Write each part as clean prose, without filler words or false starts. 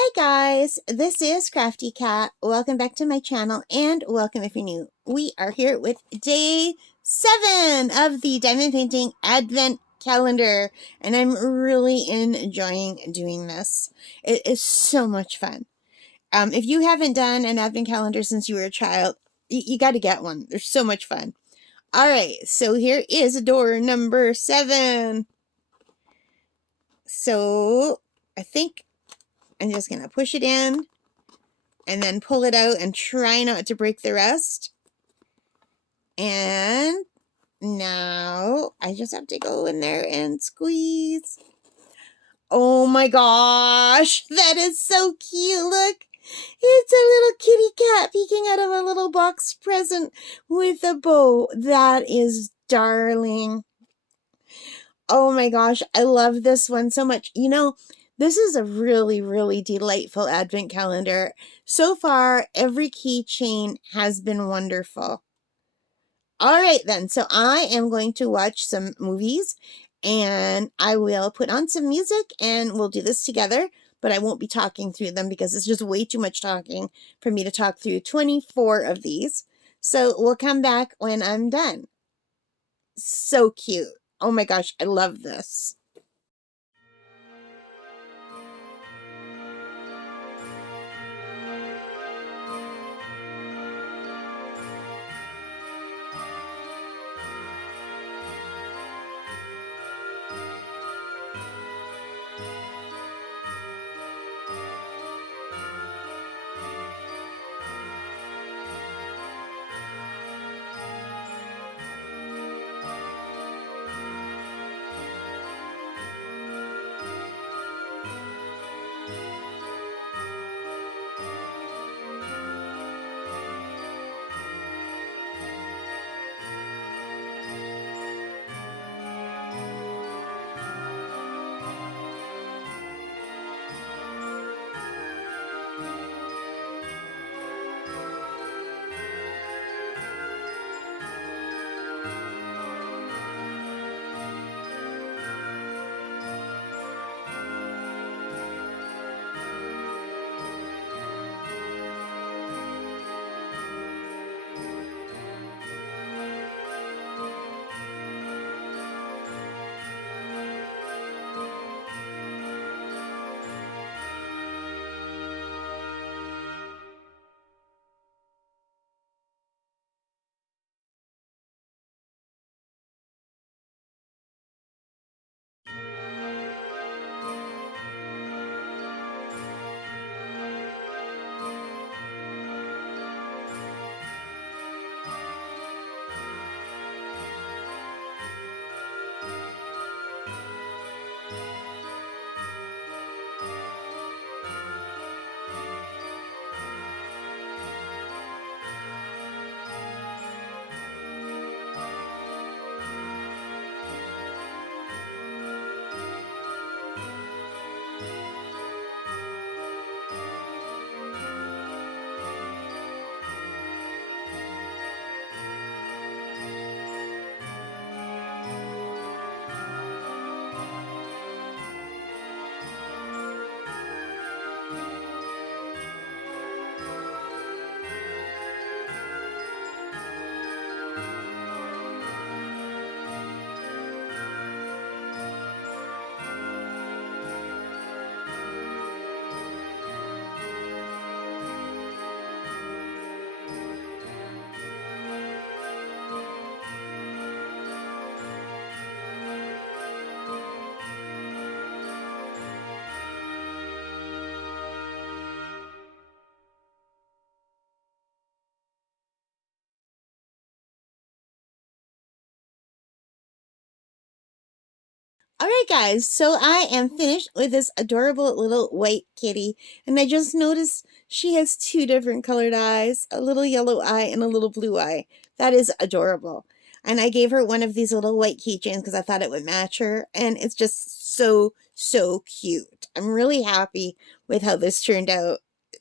Hi guys, this is Crafty Cat. Welcome back to my channel and welcome if you're new. We are here with day 7 of the diamond painting advent calendar and I'm really enjoying doing this. It is so much fun. If you haven't done an advent calendar since you were a child, you got to get one. They're so much fun. Alright, so here is door number 7. So I think I'm just going to push it in and then pull it out and try not to break the rest. And now I just have to go in there and squeeze. Oh my gosh, that is so cute. Look, it's a little kitty cat peeking out of a little box present with a bow. That is darling. Oh my gosh, I love this one so much. You know, this is a really delightful advent calendar. So far, every keychain has been wonderful. All right then, so I am going to watch some movies and I will put on some music and we'll do this together, but I won't be talking through them because it's just way too much talking for me to talk through 24 of these. So we'll come back when I'm done. So cute. Oh my gosh, I love this. All right, guys, so I am finished with this adorable little white kitty, and I just noticed she has 2 different colored eyes, a little yellow eye and a little blue eye. That is adorable. And I gave her one of these little white keychains because I thought it would match her, and it's just so cute. I'm really happy with how this turned out.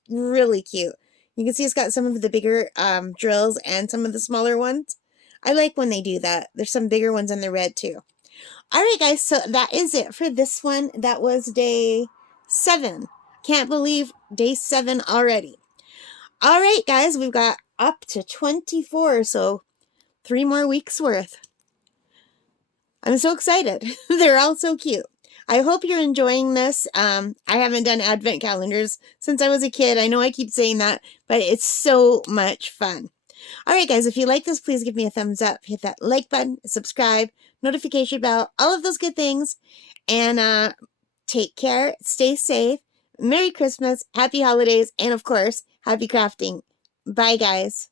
Really cute. You can see it's got some of the bigger drills and some of the smaller ones. I like when they do that. There's some bigger ones in the red too. All right, guys, so that is it for this one. That was day 7. Can't believe day 7 already. All right, guys, we've got up to 24, so 3 more weeks worth. I'm so excited. They're all so cute. I hope you're enjoying this. I haven't done advent calendars since I was a kid. I know I keep saying that, but it's so much fun. All right, guys, if you like this, please give me a thumbs up. Hit that like button, subscribe, notification bell, all of those good things. And take care. Stay safe. Merry Christmas. Happy holidays. And, of course, happy crafting. Bye, guys.